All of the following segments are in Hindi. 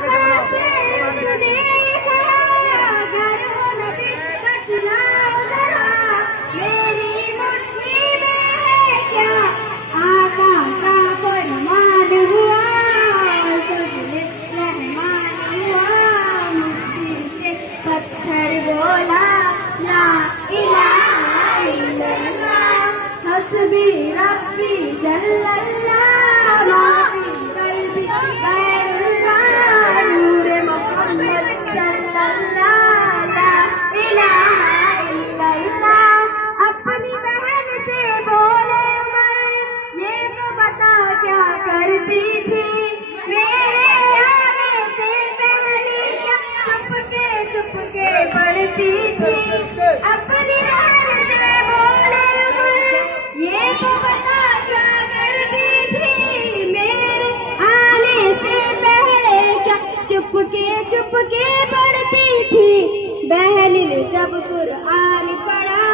वहाँ से उसने कहा घर हो नबी का खिलाओ जरा, मेरी मुट्ठी में है क्या आका का फरमान हुआ, सबने रहमान हुआ, मुट्ठी से पत्थर बोला ला इलाहा इल्लल्लाह, हस्बी रब्बी जल्लल्लाह, माफी कल्बी गैरुल्लाह, नूरे मोहम्मद सल्लल्लाह, ला इलाहा इल्लल्लाह। अपनी बहन से बोले उमर, ये तो बता क्या करती थी, मेरे आने से पहले क्या छुपके पढ़ती थी। अपनी बहन से बोले उमर, ये तो बता क्या करती थी, मेरे आने से पहले क्या छुपके पढ़ती थी। बहन ने जब कुरान पढ़ा,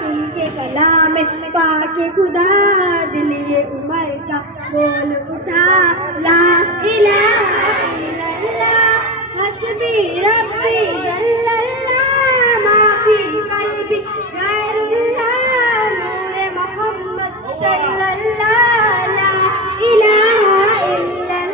सुन के कलाम पाके खुदा, दिल ये उमर का बोल उठा ला इलाहा इल्लल्लाह, हस्बी रब्बी जल्लल्लाह, माफी कल्बी गैरुल्लाह, नूरे मोहम्मद सल्लल्लाह, ला इलाहा इल्लल्लाह।